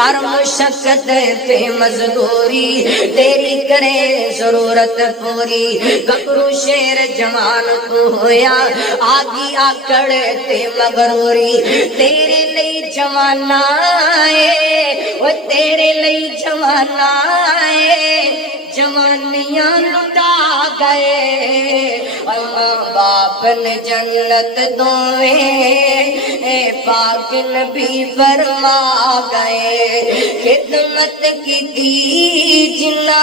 کر مشقت پہ مزدوری تیری کرے ضرورت پوری گبرو شیر جوان تو ہویا آگی آکڑ تے مغروری تیرے لئی جوانا ہے وہ تیرے لئی جوانا ہے جوانیاں لٹا گئے اور ماں باپ نے جنت دوئے پاک نبی فرما گئے خدمت کی دی جنہ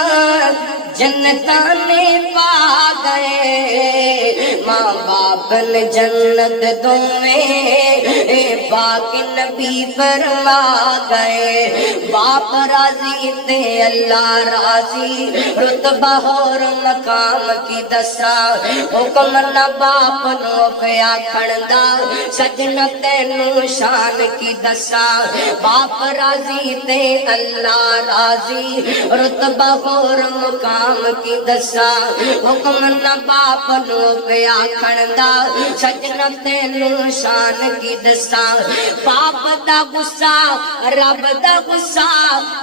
جنتاں نے پا گئے ماں باپ نے جنت دوئے پاک نبی فرما گئے باپ راضی تے اللہ راضی رتبہ اور مقام کی دسا حکم نہ باپ نو پیا کھڑدا سجن تینو شان کی دسا باپ راضی تے اللہ راضی رتبہ اور مقام کی دسا حکم نہ باپ نو پیا کھڑدا سجن تینو شان کی دسا باپ دا غصہ رب دا غصہ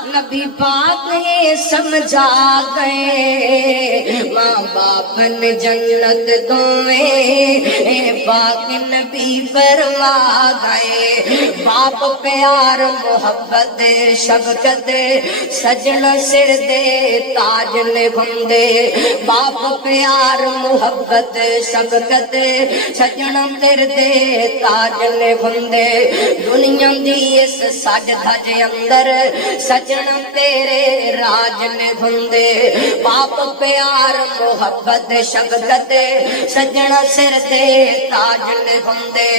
نبی پاک یہ سمجھا گئے ماں باپ نے جنت دوئے پاک نبی فرما گئے باپ پیار محبت شفقت سجن سر دے تاج نے گھندے باپ پیار محبت شفقت سجن سر دے تاج نے گھندے دنیا دی اس سج دھج اندر سجن تیرے راج نے گھندے باپ پیار محبت شفقت سجن سر دے تاج نے گھندے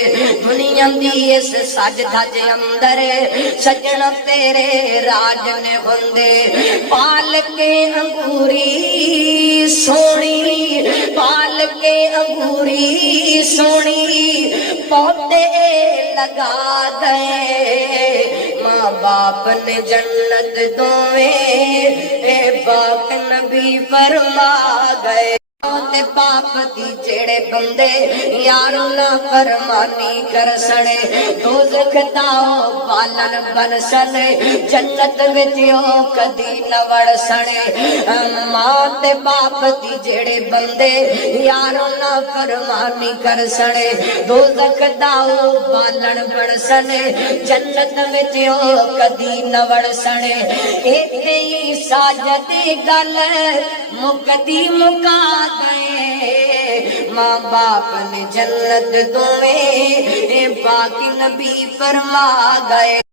دنیا دی اس سج دھج اندر سجن تیرے راج نے گھندے پال کے انگوری سونی پال کے انگوری سونی پودے لگا گئے ماں باپ نے جنت دوئے پاک نبی فرما گئے تے باپ دی جڑے بندے یارو نہ فرمانی کر سڑے دوزخ دا بالن بن سڑے جنت وچ او کدی نہ وڑ سڑے ماں تے باپ دی جڑے بندے یارو نہ فرمانی کر سڑے دوزخ دا بالن بن سڑے جنت وچ او کدی نہ وڑ سڑے ایک ہی ساجد گل مکدی مکا گئے ماں باپ نے جنت دوئے پاک نبی فرما گئے